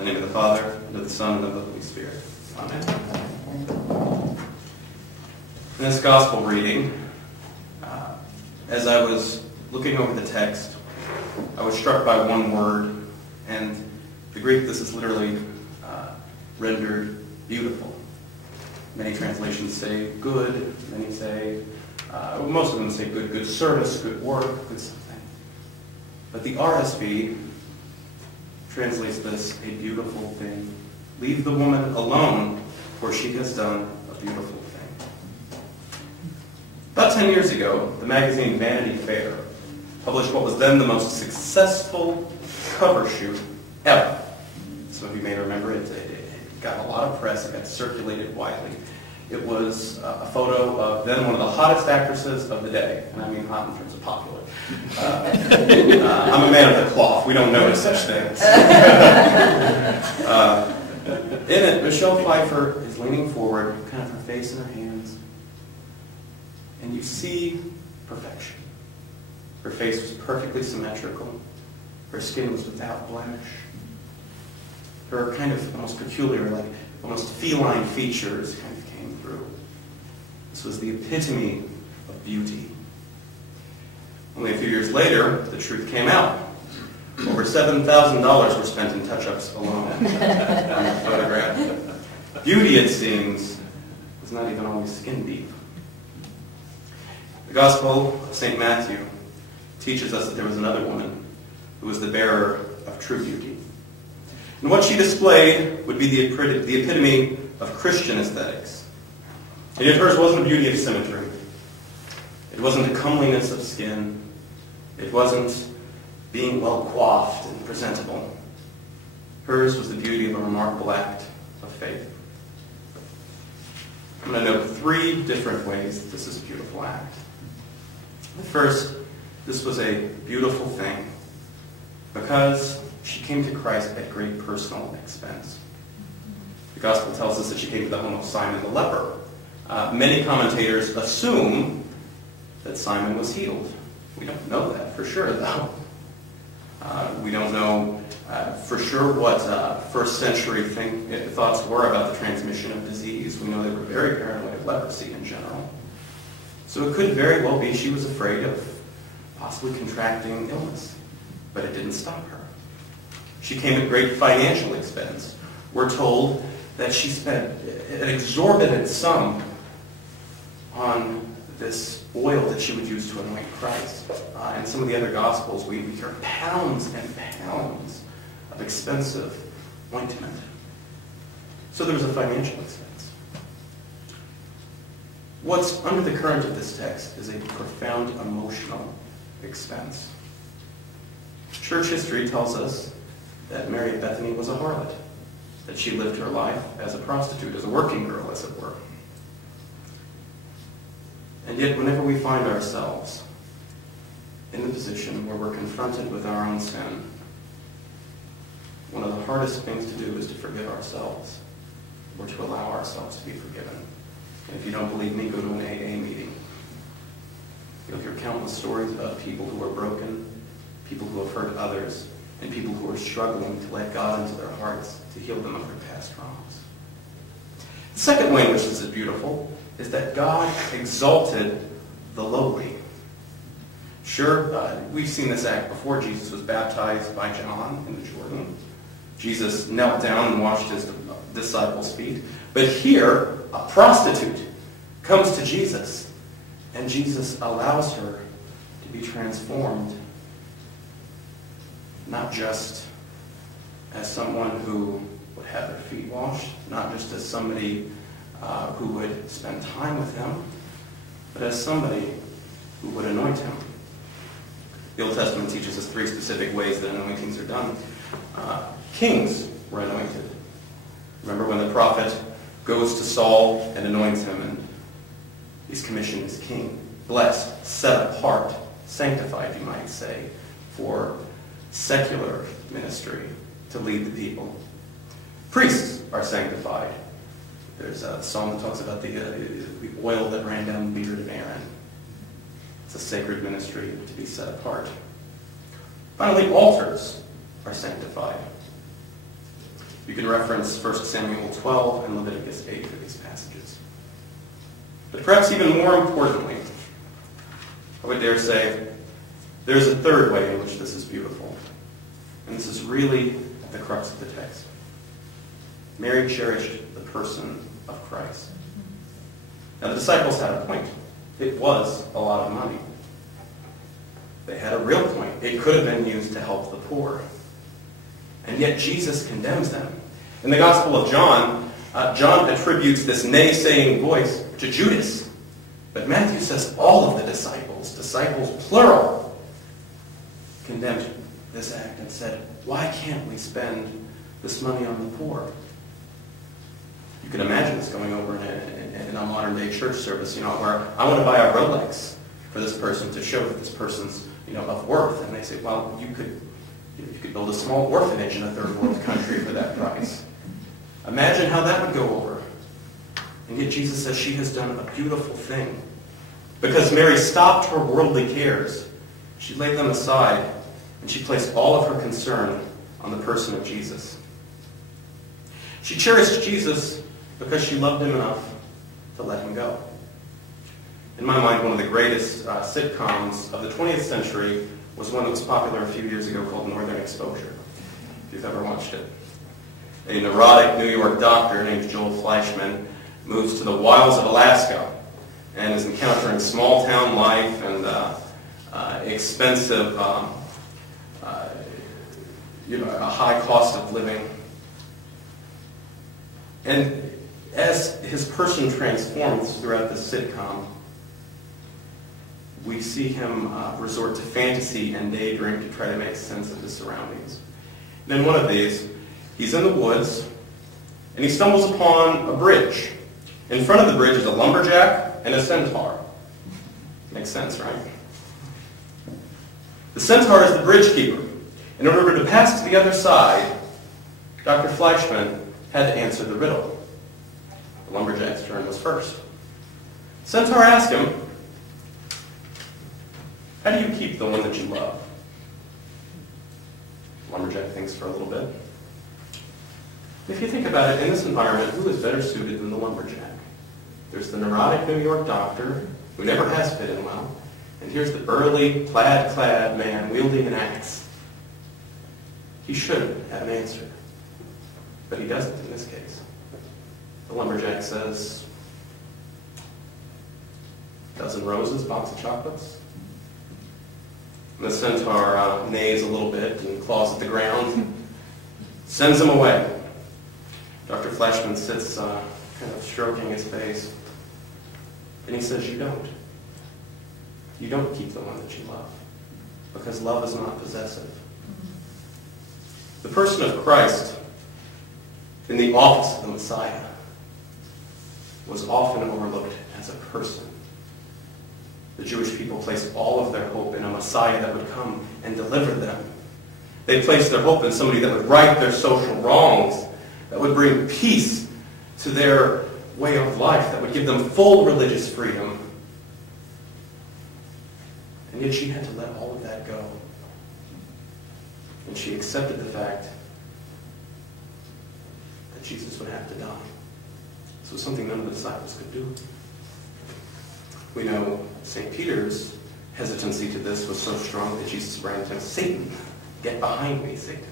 In the name of the Father, and of the Son, and of the Holy Spirit. Amen. In this gospel reading, as I was looking over the text, I was struck by one word, and the Greek, this is literally rendered beautiful. Many translations say good, many say, most of them say good service, good work, good something. But the RSV translates this, a beautiful thing. Leave the woman alone, for she has done a beautiful thing. About 10 years ago, the magazine Vanity Fair published what was then the most successful cover shoot ever. Some of you may remember it. It got a lot of press. It got circulated widely. It was a photo of then one of the hottest actresses of the day. And I mean hot in terms of popular. I'm a man of the cloth. We don't notice such things. In it, Michelle Pfeiffer is leaning forward, kind of her face in her hands. And you see perfection. Her face was perfectly symmetrical. Her skin was without blemish. Her kind of almost peculiar, like almost feline features kind of came through. This was the epitome of beauty. Only a few years later, the truth came out. Over $7,000 were spent in touch-ups alone on the photograph. Beauty, it seems, was not even always skin deep. The Gospel of St. Matthew teaches us that there was another woman who was the bearer of true beauty. And what she displayed would be the epitome of Christian aesthetics. And yet hers wasn't a beauty of symmetry. It wasn't a comeliness of skin. It wasn't being well coiffed and presentable. Hers was the beauty of a remarkable act of faith. I'm going to note 3 different ways that this is a beautiful act. First, this was a beautiful thing because she came to Christ at great personal expense. The Gospel tells us that she came to the home of Simon the leper. Many commentators assume that Simon was healed. We don't know that for sure, though. We don't know for sure what first century thoughts were about the transmission of disease. We know they were very paranoid of leprosy in general. So it could very well be she was afraid of possibly contracting illness, but it didn't stop her. She came at great financial expense. We're told that she spent an exorbitant sum on this oil that she would use to anoint Christ. In some of the other Gospels, we hear pounds and pounds of expensive ointment. So there was a financial expense. What's under the current of this text is a profound emotional expense. Church history tells us that Mary of Bethany was a harlot, that she lived her life as a prostitute, as a working girl, as it were. And yet, whenever we find ourselves in the position where we're confronted with our own sin, one of the hardest things to do is to forgive ourselves, or to allow ourselves to be forgiven. And if you don't believe me, go to an AA meeting. You'll hear countless stories about people who are broken, people who have hurt others, and people who are struggling to let God into their hearts to heal them of their past wrongs. The second way in which this is beautiful is that God exalted the lowly. Sure, we've seen this act before. Jesus was baptized by John in the Jordan. Jesus knelt down and washed his disciples' feet. But here, a prostitute comes to Jesus, and Jesus allows her to be transformed, not just as someone who would have their feet washed, not just as somebody who would spend time with him, but as somebody who would anoint him. The Old Testament teaches us 3 specific ways that anointings are done. Kings were anointed. Remember when the prophet goes to Saul and anoints him, and he's commissioned as king, blessed, set apart, sanctified, you might say, for secular ministry to lead the people. Priests are sanctified. There's a psalm that talks about the oil that ran down the beard of Aaron. It's a sacred ministry to be set apart. Finally, altars are sanctified. You can reference 1 Samuel 12 and Leviticus 8 for these passages. But perhaps even more importantly, I would dare say, there's a third way in which this is beautiful. And this is really at the crux of the text. Mary cherished the person of Christ. Now the disciples had a point. It was a lot of money. They had a real point. It could have been used to help the poor. And yet Jesus condemns them. In the Gospel of John, John attributes this naysaying voice to Judas. But Matthew says all of the disciples plural, condemned this act and said, why can't we spend this money on the poor? You can imagine this going over in a modern day church service, where I want to buy a Rolex for this person to show that this person's, of worth. And they say, well, you could build a small orphanage in a third world country for that price. Imagine how that would go over. And yet Jesus says she has done a beautiful thing. Because Mary stopped her worldly cares. She laid them aside, and she placed all of her concern on the person of Jesus. She cherished Jesus because she loved him enough to let him go. In my mind, one of the greatest sitcoms of the 20th century was one that was popular a few years ago called Northern Exposure, if you've ever watched it. A neurotic New York doctor named Joel Fleischman moves to the wilds of Alaska and is encountering small-town life and expensive, a high cost of living. And as his person transforms throughout this sitcom, we see him resort to fantasy and daydream to try to make sense of his surroundings. And in one of these, he's in the woods, and he stumbles upon a bridge. In front of the bridge is a lumberjack and a centaur. Makes sense, right? The centaur is the bridge keeper. In order to pass to the other side, Dr. Fleischman had to answer the riddle. The lumberjack's turn was first. Centaur asked him, how do you keep the one that you love? Lumberjack thinks for a little bit. If you think about it, in this environment, who is better suited than the lumberjack? There's the neurotic New York doctor, who never has fit in well, and here's the burly, plaid-clad man wielding an axe. He should have an answer, but he doesn't in this case. The lumberjack says, dozen roses, box of chocolates. And the centaur neighs a little bit and claws at the ground and sends him away. Dr. Fleischman sits kind of stroking his face, and he says, you don't. You don't keep the one that you love, because love is not possessive. The person of Christ, in the office of the Messiah, was often overlooked as a person. The Jewish people placed all of their hope in a Messiah that would come and deliver them. They placed their hope in somebody that would right their social wrongs, that would bring peace to their way of life, that would give them full religious freedom. And yet she had to let all of that go. And she accepted the fact that Jesus would have to die. This was something none of the disciples could do. We know St. Peter's hesitancy to this was so strong that Jesus ran to him, Satan, get behind me, Satan.